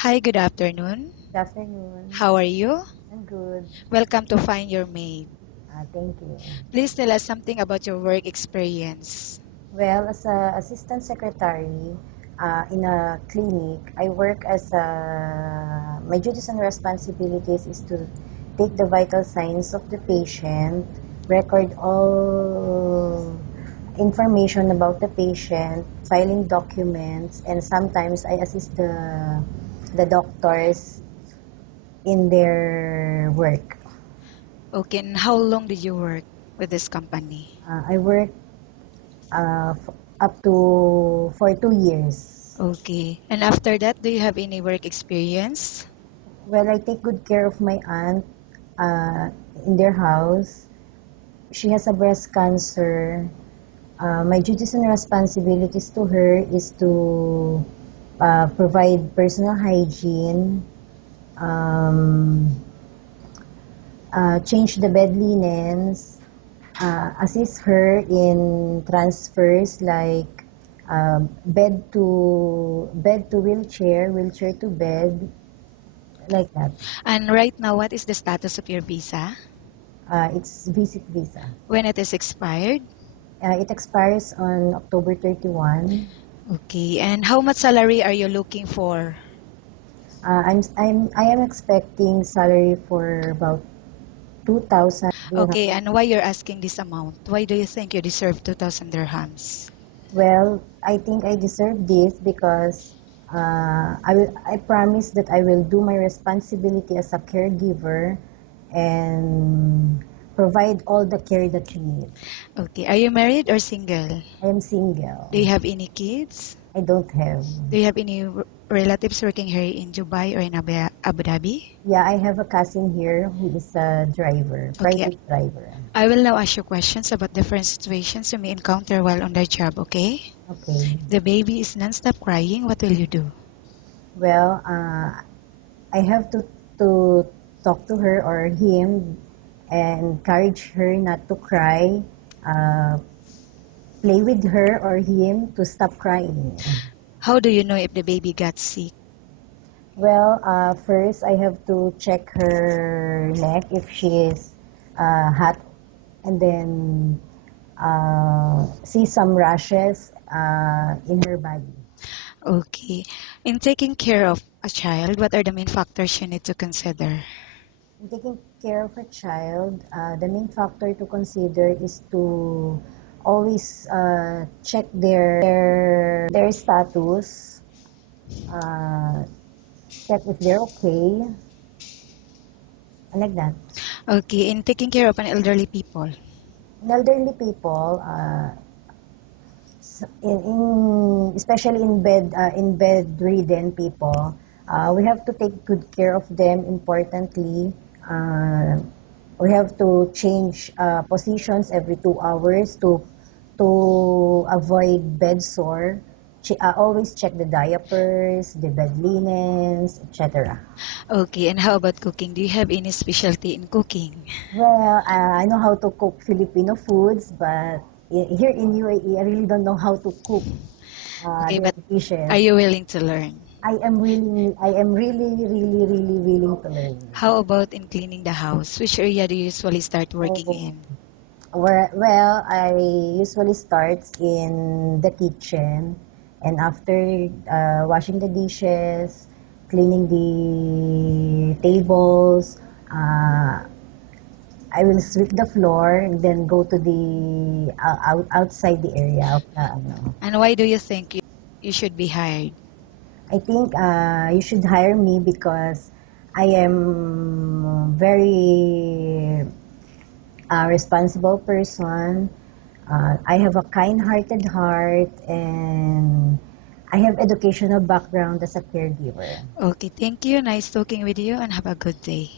Hi, good afternoon. Good afternoon. How are you? I'm good. Welcome to Find Your Mate. Thank you. Please tell us something about your work experience. Well, as a assistant secretary in a clinic, I work as my duties and responsibilities is to take the vital signs of the patient, record all information about the patient, filing documents, and sometimes I assist the doctors in their work. Okay, and how long did you work with this company? I work up to for 2 years. Okay, and after that, do you have any work experience? Well, I take good care of my aunt uh, in their house. She has a breast cancer. My duties and responsibilities to her is to provide personal hygiene, um, change the bed linens, assist her in transfers like bed to wheelchair, wheelchair to bed, like that. And right now, what is the status of your visa? It's visit visa. When it is expired? It expires on October 31. Okay, and how much salary are you looking for? I am expecting salary for about 2,000 Okay, dirham. and why you're asking this amount? Why do you think you deserve 2,000 dirhams? Well, I think I deserve this because I promise that I will do my responsibility as a caregiver and provide all the care that you need. Okay, are you married or single? I am single. Do you have any kids? I don't have. Do you have any relatives working here in Dubai or in Abu Dhabi? Yeah, I have a cousin here who is a driver, Okay, private driver. I will now ask you questions about different situations you may encounter while on the job, okay? Okay. If the baby is non-stop crying, what will you do? Well, I have to talk to her or him and encourage her not to cry. Uh, Play with her or him to stop crying. How do you know if the baby got sick? Well, first I have to check her neck if she is hot, and then see some rashes in her body. Okay. In taking care of a child, what are the main factors you need to consider? In taking care of a child, the main factor to consider is to always check their status, uh, check if they're okay, like that. Okay, in taking care of an elderly people. In elderly people, especially in bedridden people, we have to take good care of them. Importantly, uh, we have to change positions every 2 hours to avoid bed sore. Always check the diapers, the bed linens, etc. Okay, and how about cooking? Do you have any specialty in cooking? Well, I know how to cook Filipino foods, but here in UAE, I really don't know how to cook Okay, their but are dishes. you willing to learn? I am really willing to learn. How about in cleaning the house? Which area do you usually start working So, in? well, I usually start in the kitchen, and after washing the dishes, cleaning the tables, I will sweep the floor and then go to the outside the area of the ano. And why do you think you should be hired? I think you should hire me because I am very responsible person. I have a kind-hearted heart and I have educational background as a caregiver. Okay, thank you. Nice talking with you and have a good day.